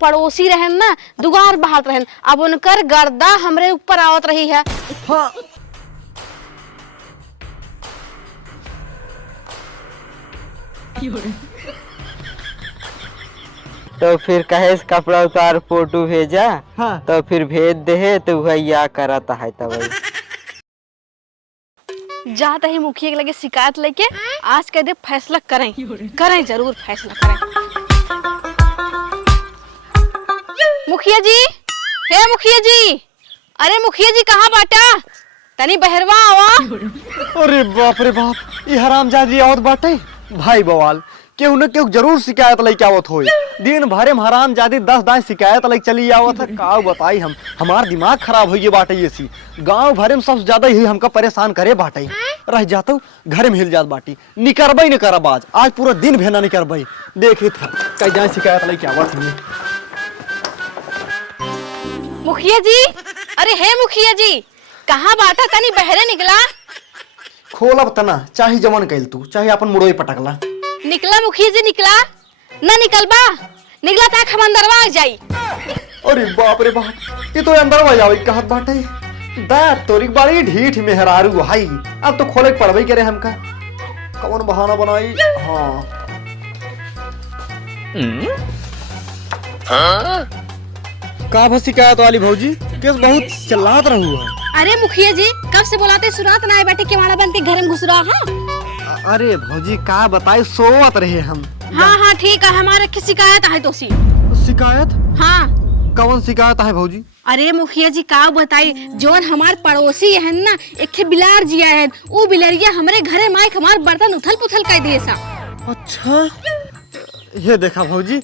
पड़ोसी रहन ना दुगार बहात रहन, अब उनकर गर्दा हमरे ऊपर आवत रही है। हाँ तो फिर कहे कपड़ा उतार फोटो भेजा। हाँ तो फिर भेज दे तो वह या करता है तब। जाता ही मुखिया के लगे शिकायत लेके आज कह दे फैसला करें, करें जरूर फैसला करें। मुखिया जी, हे मुखिया जी, अरे मुखिया जी कहाँ बाटा, तनी बहरवा आवा। अरे बाप रे बाप, ये हरामजादी आवत बाटे। भाई बवाल केहू न केहू जरूर शिकायत लेके आवत होई। दिन भरे में हरामजादी 10 शिकायत लेके चली आवत है। का बताई हम, हमार दिमाग खराब हो गए बाटे। ये सी गांव भरे में सबसे ज्यादा यही हमका परेशान करे बाटे। रह जाता घर में हिल जात बाटी, निकरबई न करब आज पूरा दिन भेना निकरबई। देखी था कई जाए शिकायत लेके आवत है। मुखिया जी, अरे हे मुखिया जी कहाँ बाटा, तनी बहरे निकला। खोलब तना चाहे जमन कैल तू, चाहे अपन मुड़ोई पटकला। निकला मुखिया जी, निकला ना, निकलबा निकला ताक हम अंदरवा आ जाई। अरे बाप रे बाप, ये तो अंदर आ जाओ कहत बाटे। दा तोरी बड़ी ढीठ मेहरारू भाई, अब तो खोले के पड़बई करे हमका। कौन बहाना बनाई। हाँ का भो शिकायत वाली भौजी, केस बहुत चिल्लात रहू है। अरे मुखिया जी कब से बुलाते सुनात ना आए, बैठे केवाड़ा बन के घर में घुस रहा है। अरे भौजी का बताए, सोवत रहे हम। हाँ ठीक है, हमारे की शिकायत है तो सी। शिकायत? हाँ कौन शिकायत है भौजी? अरे मुखिया जी का बताई, जोन हमार पड़ोसी है ना, एक बिलार जिया है, वो बिलरिया हमरे घरे माइक हमार बर्तन उथल पुथल कर दिए सा। अच्छा ये देखा भौजी,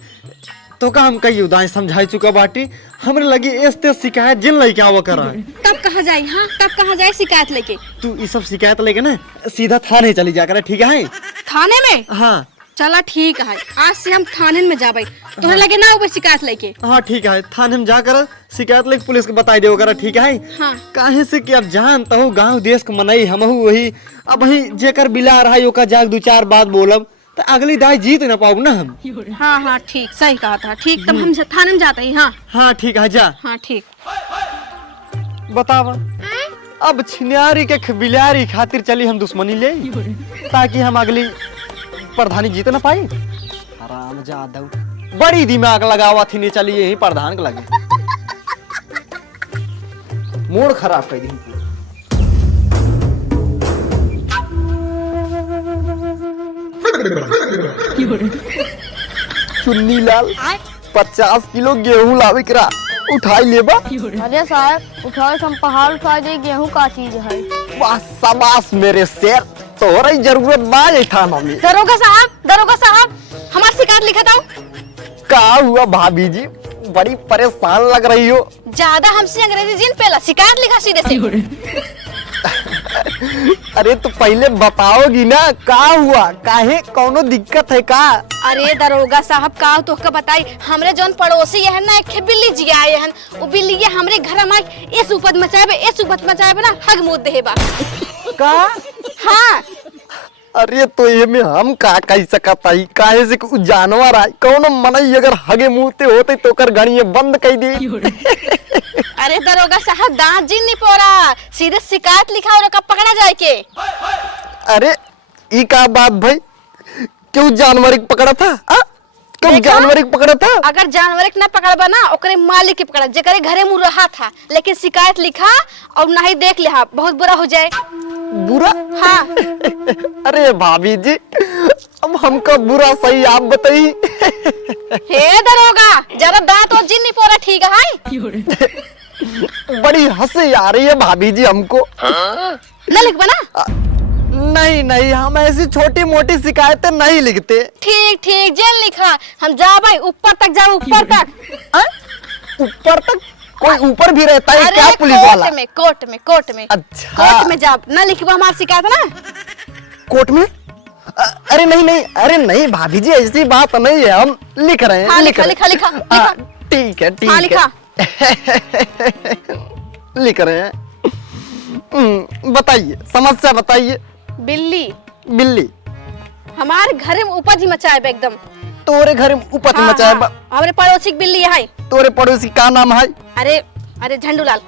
तो का हम कई उदाई समझाई चुका बाटी। हमरे लगी एस्ते शिकायत जिन लेके आवा करा। तब कहाँ जाए, हाँ तब कहाँ जाए शिकायत लेके। तू ये सब शिकायत लेके ना सीधा थाने चली जा कर, ठीक है? थाने में? हाँ चला ठीक है, आज से हम थाने में जाबे, तोहरे लगे ना वो शिकायत लेके। हाँ ठीक है, थाने में जाकर शिकायत लेके पुलिस को बताई देव करा, ठीक है? हाँ काहे से कि अब जानता हूँ गांव देश के मनई हमहू वही। अब वही जेकर बिला रहा है ओका जाग 2-4 बात बोलब तो अगली दाई जीत ना पाऊ ना हम। हाँ ठीक, सही कहा था। ठीक, तब हम थाने में जाते हैं। हाँ हाँ ठीक है, जा। हाँ ठीक। बतावा अब छिनारी के बिलारी खातिर चली हम दुश्मनी ले, ताकि हम अगली प्रधानी जीत ना पाई। आराम जादव बड़ी दिमाग लगावा थी, नहीं चली यही प्रधान के लगे। मूड खराब कर दी। चुन्नी लाल 50 किलो गेहूं लावे करा, उठाई लेबा। अरे साहब उठाओ, हम पहाड़ उठा दे, गेहूं का चीज है। वाह शाबाश मेरे शेर, तोहरा जरूरत बा ये थाना में। दरोगा साहब हमारी शिकायत लिखा था। का हुआ भाभी जी, बड़ी परेशान लग रही हो। ज्यादा हमसे अंग्रेजी जिन पहला शिकायत लिखा सीधे से। अरे तो पहले बताओगी ना का हुआ, काहे कौनो दिक्कत है का? अरे दरोगा साहब का तो का बताई, हमरे जोन पड़ोसी है ना, एक बिल्ली जिया है, वो बिल्ली हमरे घर में इस उपद मचाए ना हग मुद देबा का? हाँ अरे तो ये में हम का कह सकत हई, काहे से कि जानवर है, कौनो मनई अगर हगे मुते होते तो कर गणिये बंद कर दी। अरे दरोगा साहब दांत जिन नहीं पोरा, सीधे शिकायत लिखा और कब पकड़ा जाए के। अरे ई का बात भाई, क्यों जानवर को पकड़ा था? कब जानवर को पकड़ा था? अगर जानवर के ना पकड़बा ना, ओकरे मालिक के पकड़ा, जेकरे घरे मुँह रहा था, लेकिन शिकायत लिखा और ना ही देख लिया, बहुत बुरा हो जाए। बुरा? हाँ। अरे भाभी जी अब हमका बुरा सही आप बताइए। हे दरोगा ज्यादा दांत और जिन नहीं पोरा, ठीक है? बड़ी हंसी आ रही है भाभी जी हमको। ना लिखबा ना? नहीं हम ऐसी छोटी मोटी शिकायतें नहीं लिखते। ठीक जेल लिखा, हम जा भाई ऊपर तक जाओ, ऊपर तक। ऊपर तक? कोई ऊपर भी रहता है क्या पुलिस वाला? कोर्ट में। अच्छा कोर्ट में जा, ना लिखबा हमारी शिकायत ना। कोर्ट में? अरे नहीं भाभी जी ऐसी बात नहीं है, हम लिख रहे हैं। हाँ, लिखा। ठीक है हाँ, लिखा। लिख रहे हैं। बताइए समस्या बताइए। बिल्ली हमारे घर में उपज ही मचाए एकदम, तोरे घर उपत हाँ, मचाए हाँ, हमरे पड़ोसी की बिल्ली है। तोरे पड़ोसी का नाम है? अरे अरे झंडूलाल।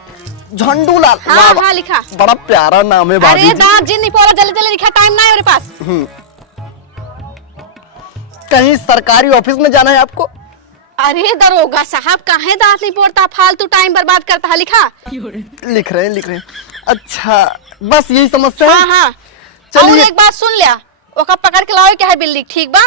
झंडूलाल। हाँ वाह, वाह। हाँ लिखा। बड़ा प्यारा नाम है भाभी अरे जी। दांत जिन नहीं पोरा, जल्दी जल्दी लिखा, टाइम ना है मेरे पास। कहीं सरकारी ऑफिस में जाना है आपको? अरे दरोगा साहब काहे दांत नहीं पोड़ता, फालतू टाइम बर्बाद करता है। लिखा। लिख रहे हैं। अच्छा, बस यही समस्या है। हाँ हाँ। चलिए। और एक बात सुन लिया, ओका पकड़ के लाओ क्या है बिल्ली, ठीक बा?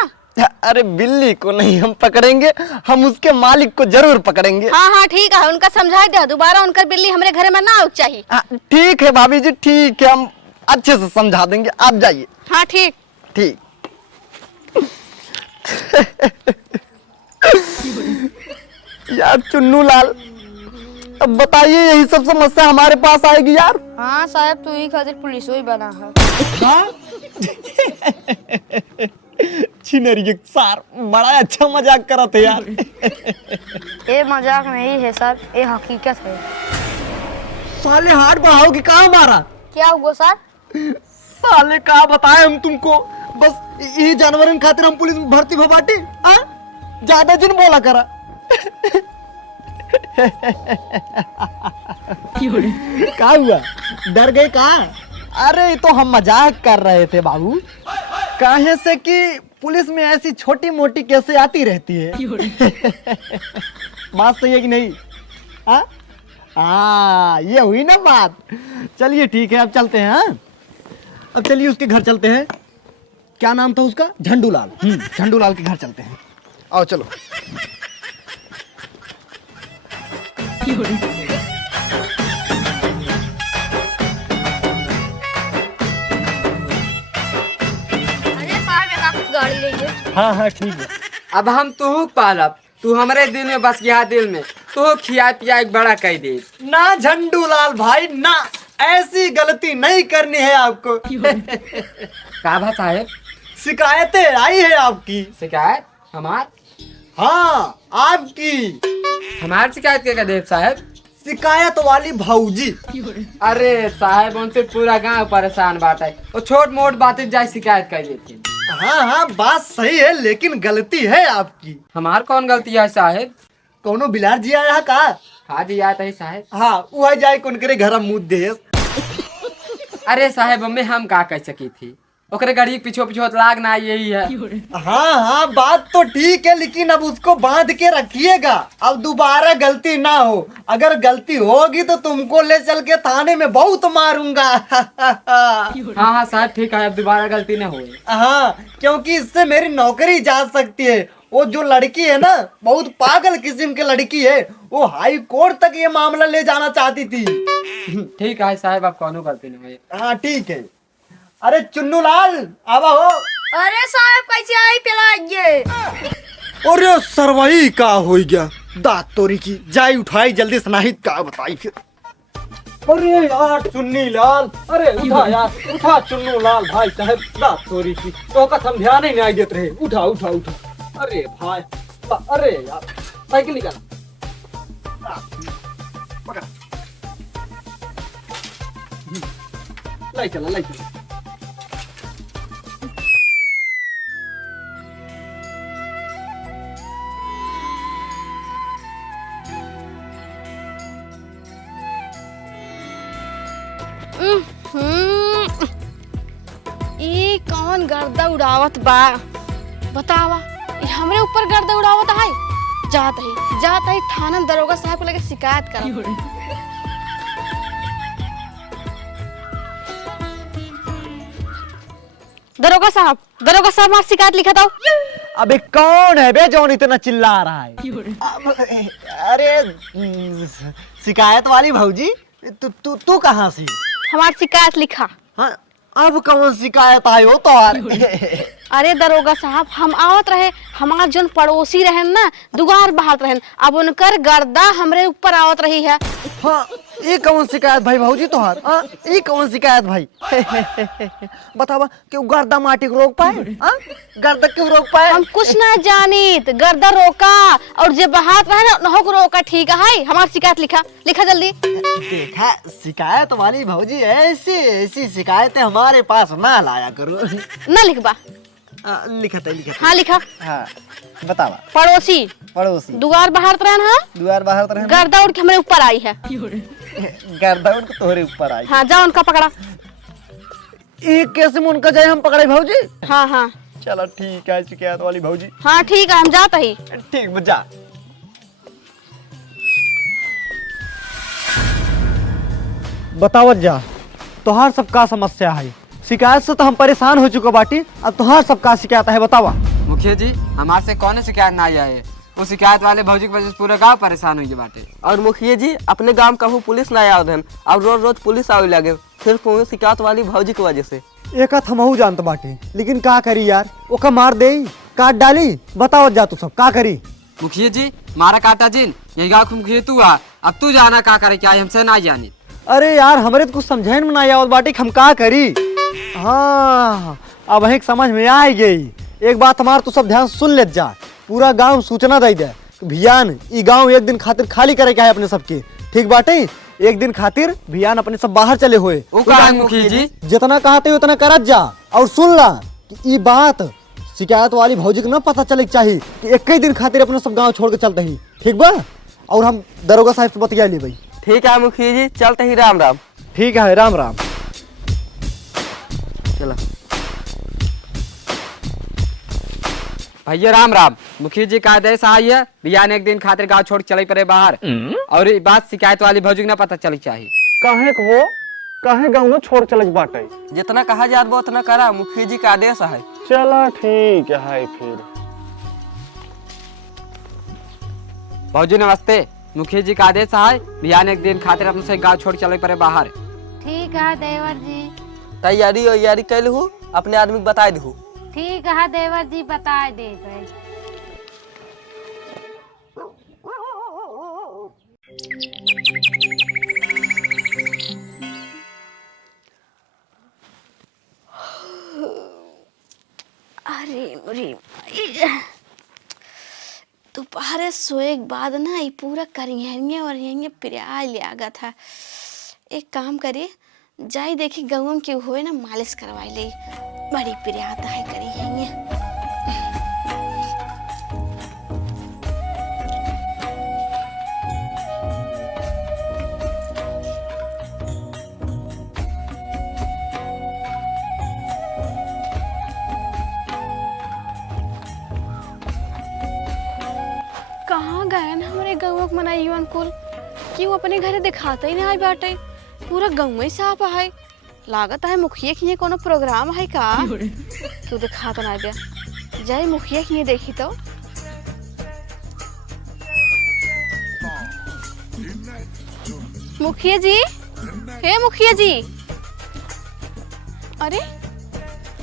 अरे बिल्ली को नहीं हम पकड़ेंगे, हम उसके मालिक को जरूर पकड़ेंगे। हाँ हाँ ठीक है, उनका समझा दे, दोबारा उनकर बिल्ली हमारे घर में ना आना चाहिए। ठीक है भाभी जी, ठीक है, हम अच्छे से समझा देंगे, आप जाइए। हाँ ठीक। ठीक। यार चुन्नू लाल, अब बताइए यही सब समस्या हमारे पास आएगी यार। हाँ साहब, तू ही खातिर पुलिस ही बना है। छिनरी सार, बड़ा अच्छा मजाक करा थे यार। ये मजाक नहीं है सर, ये हकीकत है। साले हाथ बढ़ाओ कि कहाँ मारा? क्या हुआ सर? साले कहा बताए हम तुमको, बस यही जानवरन खातिर हम पुलिस में भर्ती भबाटी। ज्यादा दिन बोला करा। क्या हुआ, डर गए का? अरे तो हम मजाक कर रहे थे बाबू, काहे से कि पुलिस में ऐसी छोटी मोटी केसें आती रहती है। बात सही है कि नहीं? ये हुई ना बात। चलिए ठीक है, अब चलते हैं। अब चलिए उसके घर चलते हैं। क्या नाम था उसका? झंडूलाल। झंडूलाल के घर चलते हैं, आओ चलो। गाड़ी लेंगे। हाँ हाँ ठीक है। अब हम तू पालब, तू हमारे दिल में बस गया, दिल में तू खिया पिया एक बड़ा कह दे। ना झंडूलाल भाई ना, ऐसी गलती नहीं करनी है आपको। का बात साहेब? शिकायतें आई है आपकी। शिकायत हमार? हाँ आपकी। हमार शिकायत क्या देव साहब? शिकायत वाली भाऊजी। अरे साहब, उनसे पूरा गांव परेशान बात है, वो छोट मोट बातें जाए शिकायत कर देती। हाँ हाँ बात सही है, लेकिन गलती है आपकी। हमार कौन गलती है साहब? कौनो बिलार जी आया का? हाँ जी आता है साहब। हाँ वो जाए कुनकरे घर मुँह दे। अरे साहब, हमें हम का कह सकी थी, ओकरे गाड़ी पीछे पीछे लाग ना, यही है। हाँ हाँ बात तो ठीक है, लेकिन अब उसको बांध के रखिएगा, अब दोबारा गलती ना हो। अगर गलती होगी तो तुमको ले चल के थाने में बहुत मारूंगा। हाँ हाँ साहब ठीक है, अब दोबारा गलती ना हो। हाँ, क्योंकि इससे मेरी नौकरी जा सकती है। वो जो लड़की है ना, बहुत पागल किस्म की लड़की है, वो हाई कोर्ट तक ये मामला ले जाना चाहती थी। ठीक है साहब, अब कौनो गलती नहीं है। हाँ ठीक है। अरे चुन्नू लाल आवा हो। अरे साहब कैसे आई पिलाइए? अरे सरवाई का हो गया, दांत तोरी की जाई उठाई जल्दी सनाहित का बताई फिर। अरे यार चुन्नी लाल, अरे उठा यार, उठा चुन्नू लाल भाई साहब, दांत तोरी की तो का हम ध्यान ही नहीं देते रहे। उठा उठा उठा। अरे भाई, अरे यार साइकिल निकाल, पकड़, लाई चला लाई चला। ई कौन गर्दा उड़ावत बा बतावा? ई हमरे ऊपर गर्दा उड़ावत है। जात है थाना दरोगा साहब को लेके शिकायत कर। दरोगा साहब हमारी शिकायत लिखा था। अबे कौन है बे जौन इतना चिल्ला रहा है? अरे शिकायत वाली भाऊजी, तू कहाँ से? हमारी शिकायत लिखा। हाँ, अब कौन शिकायत आई हो तो? अरे दरोगा साहब, हम आवत रहे, हमार जोन पड़ोसी रहे ना, दुगार बहात रहे, अब उनकर गर्दा हमरे ऊपर आवत रही है। हाँ, ये कौन शिकायत भाई भाऊजी तोहार? हाँ, ये कौन शिकायत भाई? बतावा क्यों गर्दा माटी को रोक पाए? हाँ, गर्दा क्यों रोक पाए? हम कुछ ना जानित, गर्दा रोका और जे बहात रहे ना नहो को रोका। ठीक है, हमारी शिकायत लिखा जल्दी। देखा, शिकायत वाली भाऊजी ऐसी शिकायतें हमारे पास ना लाया करो। ना लिखबा लिखत है हाँ लिखा। हाँ बतावा। पड़ोसी पड़ोसी दुआर बाहर तरह हाँ द्वार बाहर तरह गर्दा उड़ के हमारे ऊपर आई है। गर्दा उनको तोहरे ऊपर आई। हाँ जाओ उनका पकड़ा। एक कैसे में उनका जाए हम पकड़े भाऊजी। हाँ हाँ चलो ठीक है शिकायत वाली भाऊजी। हाँ ठीक है हम जाते ही। ठीक बजा। बतावत जा तोहार सबका समस्या है। शिकायत से तो हम परेशान हो चुके बाटी, अब तोहार सबका शिकायत है बतावा। मुखिया जी हमारे से कौन शिकायत ना आए, वो शिकायत वाले भौजी की वजह से पूरा गांव परेशान हुई बाटे। और मुखिया जी अपने गांव कहूँ पुलिस ना आया उधर, अब रोज रोज पुलिस आवे लगे सिर्फ वो शिकायत वाली भौजी की वजह से। एक हमहू जानत बाटी, लेकिन का करी यार, ओका मार दे काट डाली। बताओ जा तू सब का करी। मुखिया जी मारा काटा जिन यही गाँव मुखिया तू आ, अब तू जाना का करे क्या हमसे ना जानी। अरे यार हमरे तो कुछ समझे में ना आवत बाटी हम का करी। हाँ अब एक समझ में आ गई। एक बात हमार तो सब ध्यान सुन ले जा, पूरा गांव सूचना दे दे भियान ई गांव एक दिन खातिर खाली करे क्या है अपने सबके। ठीक बाटे एक दिन खातिर भियान अपने सब बाहर चले हुए। वो का है मुखिया जी? जितना कहते उतना करत जा और सुन ला कि ई बात शिकायत वाली भौजी को ना पता चले चाहिए कि एक ही दिन खातिर अपने सब गांव छोड़ के चलते ही। ठीक बा और हम दरोगा साहब से बतिया ले भाई। ठीक है मुखिया जी चलते ही राम राम। ठीक है राम राम। चलो भैया राम राम। मुखिया जी का आदेश आई है भैया ने एक दिन खातिर गांव छोड़ चले पड़े बाहर, और ये बात शिकायत वाली भौजी को ना पता चली चाहिए। काहे को हो काहे गांव में छोड़ चलक बाटे। जितना कहा जात वो उतना करा, मुखिया जी का आदेश है। चला ठीक है फिर। भौजी नमस्ते, मुखिया जी का आदेश है भैया ने एक दिन खातिर अपने से गांव छोड़ चले पड़े बाहर। ठीक है देवर जी। तैयारी वैयारी कैल हूँ अपने आदमी को बता दू। ठीक है देवर जी बता दे गए। अरे दोपहर सोए के बाद ना ये पूरा करिए और यही प्याज लिया था। एक काम करिए जाई देखी गाँव में क्यों हुए ना मालिश करवाई ले, बड़ी प्रियाता है करी है। कहाँ गए ना हमारे गाँव में मनाई कुल, क्यों अपने घरे दिखाता ही नहीं आई बाटे। पूरा गाँव ही साफ है, लागत है मुखिया की कोनो प्रोग्राम है का, क्यों दिखाता ना दे। जाए मुखिया की देखी तो। मुखिया जी, हे मुखिया जी। अरे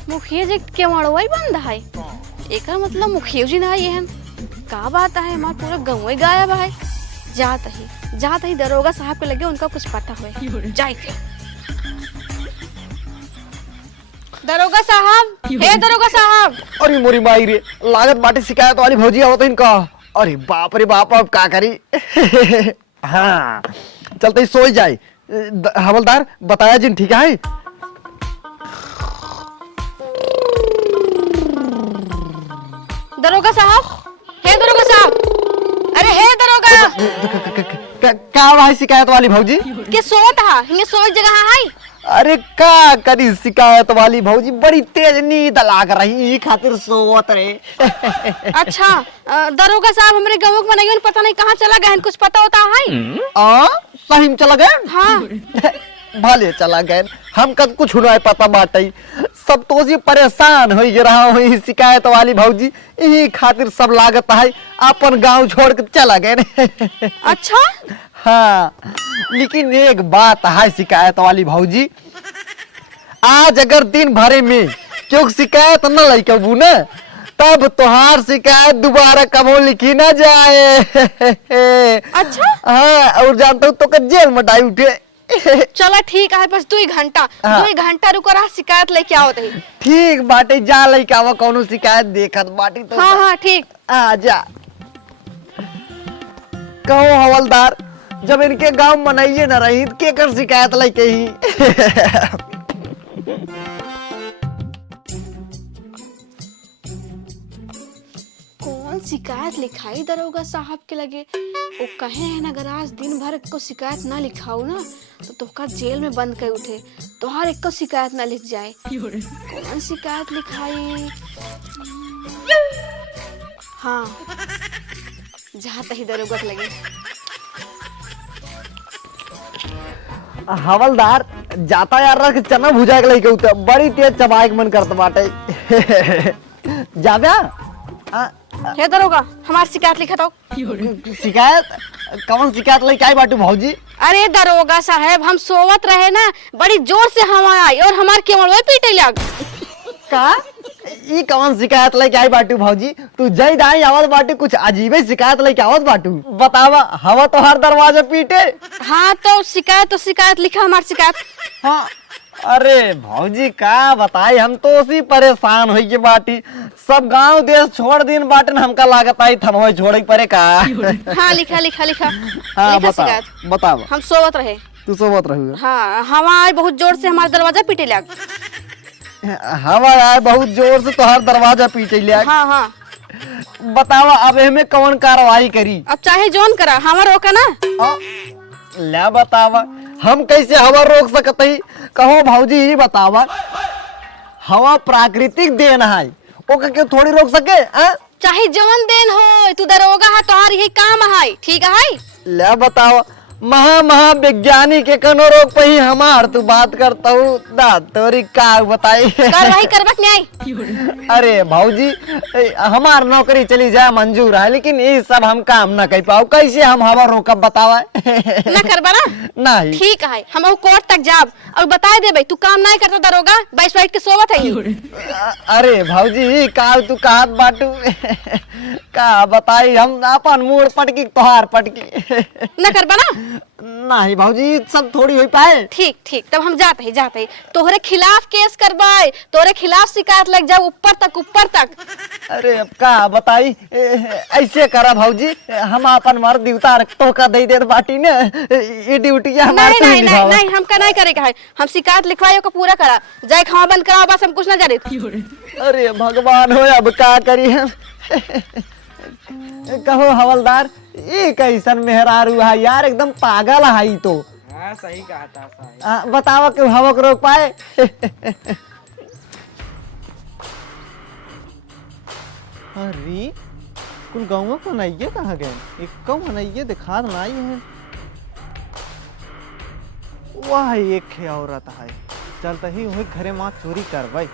मुखिया जी क्या मड़वा ही बंद है, एक मतलब मुखिया जी ना ये है का बात है। हमारा पूरा गाँव ही गायब है। जात ही दरोगा साहब के लगे उनका कुछ पता हुए जाए। दरोगा साहब, हे दरोगा साहब। अरे मोरी माई रे लागत बाटे शिकायत वाली भौजी आवत इनका। अरे बाप रे बाप अब का करी। हाँ चलते ही सोई जाए। हवलदार बताया जिन ठीक है। दरोगा साहब, हे दरोगा साहब। अरे हे दरोगा का भाई शिकायत वाली भौजी के सोत हा हिंगे सोई जगह है। अरे का करी शिकायत वाली भौजी बड़ी तेज नींद लाग रही ई खातिर सोवत रे। अच्छा दरोगा साहब हमरे गाँव में नहीं पता नहीं कहाँ चला गए, कुछ पता होता है? सही में चला गए। हाँ भले चला गए, हम कद कुछ नहीं पता बाटे। सब तो जी परेशान हो रहा हूँ शिकायत वाली भौजी, यही खातिर सब लागत है अपन गांव छोड़ के चला गए। अच्छा हाँ लेकिन एक बात है शिकायत वाली भौजी, आज अगर दिन भरे में क्यों शिकायत न लइकबू न तब तोहार शिकायत दोबारा कबो लिखी ना जाए। अच्छा हाँ और जानता हूँ तो जेल में डाई उठे। चला ठीक है, बस 2 घंटा हाँ। 2 घंटा रुको रहा, शिकायत लेके आओ दही। ठीक बाटे जा लइका वो कौनो शिकायत देखत बाटी तो। हाँ हाँ ठीक। आ जा। कहो हवलदार जब इनके गांव मनाइए न रही के कर शिकायत लेके ही। कौन शिकायत लिखाई दरोगा साहब के लगे। वो कहे हैं ना अगर आज दिन भर को शिकायत ना लिखाऊ ना तो तोहका जेल में बंद कर उठे, तोहार एक को शिकायत ना लिख जाए। कौन शिकायत लिखाई? हाँ, जहाँ तही दरोगा के लगे। हवलदार जाता यार रख चना भुजा के लेके उतर, बड़ी तेज चबाए के मन करता बाटे। जाब्या हे दरोगा हमारी शिकायत लिखा तो। शिकायत? कौन शिकायत लेके आई बाटू भौजी? अरे दरोगा साहब हम सोवत रहे ना, बड़ी जोर से हवा आई और हमार केवल वही पीटे लग। का ई कौन शिकायत लेके आई बाटू भौजी? तू जय दाई आवाज बाटू, कुछ अजीबे शिकायत लेके आवाज बाटू। बतावा, हवा तो हर दरवाजे पीटे। हाँ तो शिकायत लिखा हमारी शिकायत। हाँ अरे भौजी का बताई, हम तो उसी परेशान हुई के बाटी। सब गांव देश छोड़ दिन बाटन, हमका लागत आई थनवा छोड़े परे का। हाँ लिखा लिखा लिखा हाँ लिखा बता शिकायत। बतावा। हम सोवत रहे। तू सोवत रही? हाँ हवा आई बहुत जोर से हमारा दरवाजा पीटे लग। हवा आए बहुत जोर से, तो हर दरवाजा पीटे लिया। हाँ हाँ बतावा अब हमें कौन कार्रवाई करी? अब चाहे जोन करा हमारा रोका ना। ले बतावा, हम कैसे हवा रोक सकते ही? कहो भौजी ही बतावा, हवा प्राकृतिक देन है, ओके क्यों थोड़ी रोक सके? चाहे जवन देन हो, तू दरोगा है तोहार यही काम है, ठीक है? ले बतावा, महा वैज्ञानिक के कनो रोक पही हमार तू बात करता हूँ दाद तोरी का बताई। कार्रवाई करबक नहीं। अरे भौजी हमार नौकरी चली जाए मंजूर है, लेकिन ये सब हम काम ना कर पाओ, कैसे हम हवा रोकब बतावा? ना करबा ना? नहीं। ठीक है, हम कोर्ट तक जाब और बता देबे तू काम नहीं करता दरोगा, 22 बैठ के सोवत है। अरे भौजी का तू कहत बाटू का बताई, हम अपन मूड पटकी तोहार पटकी। ना करबा ना? नहीं भौजी सब थोड़ी हो पाए। ठीक ठीक, तब हम जाते ही तोहरे खिलाफ केस करवाए, तोहरे खिलाफ शिकायत लग जाए ऊपर तक। अरे अब का बताई, ऐसे करा भौजी, हम अपन मर्द देवता तो का दे दे बाटी ने, ये ड्यूटी हमारे। नहीं हमका नहीं करेगा है, हम शिकायत लिखवाइयो का पूरा करा, जाए खावा बंद करा, बस हम कुछ ना जाने। अरे भगवान हो, अब का करी हम? कहो हवलदार, ये कैसन मेहरारू है यार, एकदम पागल है। तो सही कहा था। बतावा क्यों हवा को रोक पाए? अरे कुल गाँव को नइये कहाँ गए? एक कौ नइये दिखा नहीं है। वाह एक है औरत है, चलता ही वही घरे माँ चोरी करवाई।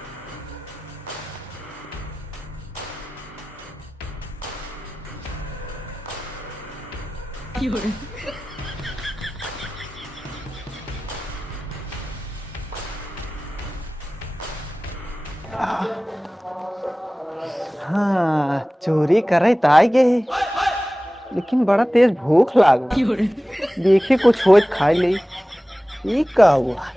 हाँ चोरी करे ताई गए, लेकिन बड़ा तेज भूख लाग, देखी कुछ हो खाई ले। ये का हुआ?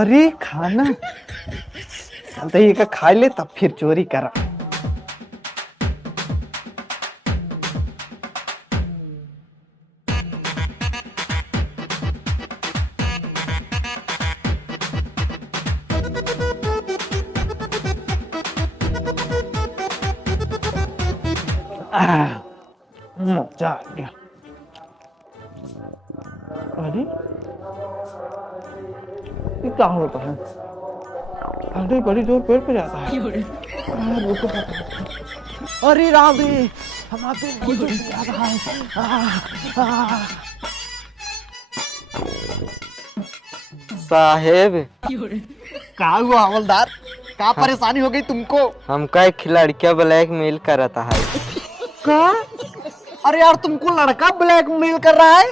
अरे खाना चलते ही का खाई ले तब फिर चोरी करा। मजा आ गया। अरे ये क्या होता है? अरे बड़ी जोर पेड़ पे जाता है। अरे राम रे, हमारे पेड़ पे जा रहा है। साहेब क्या हुआ हवलदार, क्या परेशानी हो गई तुमको? हमका एक लड़किया ब्लैकमेल करता है। क्या? अरे यार तुमको लड़का ब्लैकमेल कर रहा है?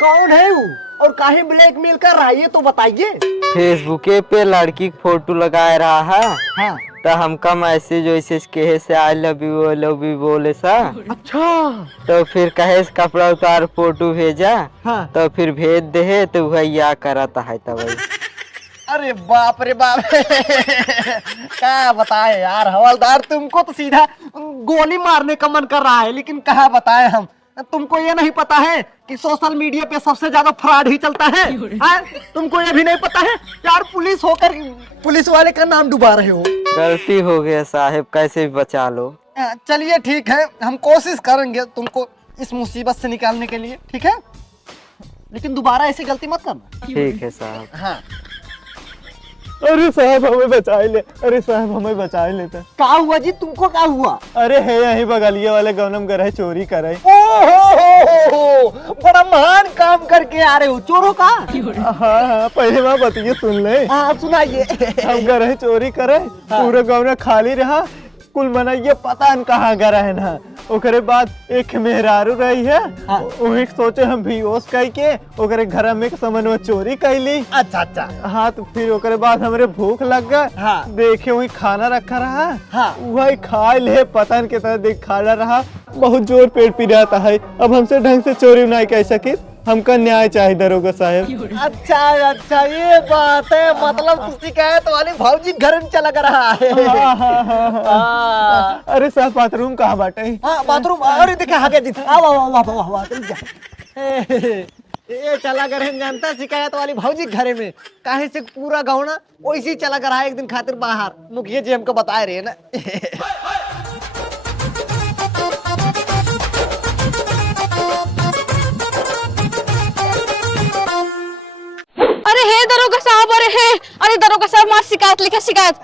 कौन है वो और काहे ब्लैकमेल कर रहा है ये तो बताइए। फेसबुके पे लड़की की फोटो लगा रहा है। हाँ। तो हमका मैसेज कहे से आई लव यू बोले सा। अच्छा। तो फिर कहे से कपड़ा उतार फोटो भेजा। हाँ। तो फिर भेज दे तो वह या करता है तब। अरे बाप रे बाप क्या बताए यार हवलदार, तुमको तो सीधा गोली मारने का मन कर रहा है, लेकिन कहाँ बताए हम। तुमको ये नहीं पता है कि सोशल मीडिया पे सबसे ज्यादा फ्रॉड ही चलता है? हाँ? तुमको ये भी नहीं पता है यार, पुलिस होकर पुलिस वाले का नाम डुबा रहे हो। गलती हो गया साहब, कैसे भी बचा लो। चलिए ठीक है, हम कोशिश करेंगे तुमको इस मुसीबत से निकालने के लिए, ठीक है? लेकिन दोबारा ऐसी गलती मत करना। ठीक है साहब। हाँ। अरे साहब हमें बचा ले, अरे साहब हमें बचा लेते। क्या हुआ जी, तुमको क्या हुआ? अरे है यही बगलिए वाले गौनम करे चोरी करे। ओहो, बड़ा महान काम करके आ रहे हो। चोरों का? हाँ पहले मैं बताइए सुन ले। हाँ सुनाइए। हम गए चोरी करे, पूरे गाँव में खाली रहा, कुल मनाइए पता न कहाँ गए है ना। ओकरे बाद एक मेहरारू रही है, वही सोचे हम बेहोश कह के ओकरे घर में सामान में चोरी कैली। अच्छा अच्छा। हाँ तो फिर ओकरे बाद हमरे भूख लग गए। हाँ। देखे वही खाना रखा रहा। हाँ। वही खा ले, पता न कितना देख खाना रहा, बहुत जोर पेट पी रहा है। अब हमसे ढंग से चोरी नहीं कर सके, हमका न्याय चाहिए दरोगा साहब। अच्छा अच्छा, ये बात है, मतलब तू शिकायत वाले भाजी घर में चला रहा है। हाँ। अरे साहब बाथरूम कहाँ बाटे? हाँ बाथरूम, अरे देखे आगे जी, ये चला कर हम जानता, शिकायत वाली भाजी घरे में काहे से पूरा गाँव ना वैसे चला कर रहा है एक दिन खातिर बाहर। मुखिया जी हमको बताए रहे ना। अरे हे दरोगा साहब, अरे दरोगा साहब, मार शिकायत लिखे शिकायत।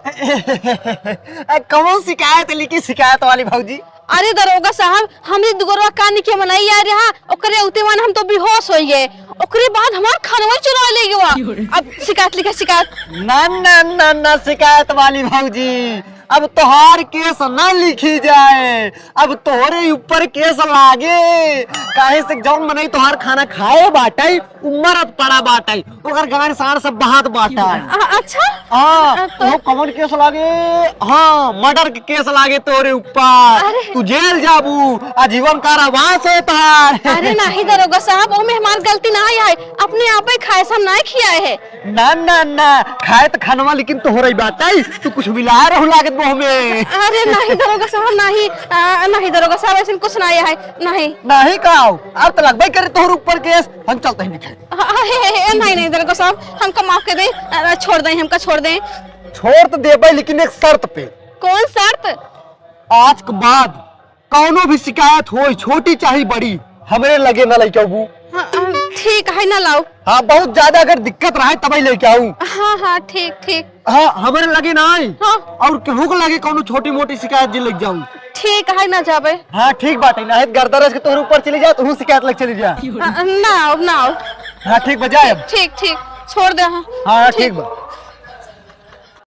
कौन शिकायत लिखी शिकायत वाली भाजी? अरे दरोगा साहब, हमरे दुगरवा कान के मनाई आ रहा, ओकरे उतेवन हम तो बेहोश हो गए, ओकरे बाद हमार खानवा चुरा ले गया। अब शिकायत लिखे शिकायत। ना ना ना ना शिकायत वाली भाजी, अब तोहार केस ना लिखी जाए, अब तोहरे ऊपर केस लागे। काहे से जौन मनई तोहार खाना खाए बाटाई, उमरत पड़ा बाटाई, ओकर गान सार सब बहात बाटाई। अच्छा हाँ तो कौन केस लागे? हाँ मर्डर के केस लागे तोरे ऊपर, तू जेल जाबू, आजीवन कारावास होता है। अरे नहीं दरोगा साहब, ओमे हमार गलती ना है, अपने आप ही खाए हम ना खियाए है। ना ना ना, खाए तो खानवा लेकिन तोहरे बाटाई, तू कुछ मिला रहू लागत मुंह में। अरे नहीं दरोगा साहब, नहीं नहीं दरोगा साहब, ऐसे कुछ नहीं है, नहीं नहीं काओ, अब तो लगभग करे तोहर ऊपर केस, हम चलते ही नहीं। नहीं नहीं दरोगा साहब, हमको माफ कर दे, छोड़ दें, हमका छोड़ दें। छोड़ तो देबे, लेकिन एक शर्त पे। कौन शर्त? आज के बाद कौनो भी शिकायत हो, छोटी चाहे बड़ी, हमरे लगे ना लेके आऊ। ठीक है ना लाओ। हाँ बहुत ज्यादा अगर दिक्कत रहे तभी लेके आऊ। हाँ हाँ ठीक ठीक। हाँ हमरे लगे ना आई। हाँ। और केहू को लगे कौनो छोटी मोटी शिकायत जी लग जाऊ। ठीक है ना जाबे। हाँ ठीक बात है, ना गर्दरस के तोहर ऊपर चली जाए तो शिकायत लग चली जाए। ना आओ ना आओ। हाँ ठीक बजाए अब। ठीक ठीक छोड़ दे। हाँ हाँ ठीक बा।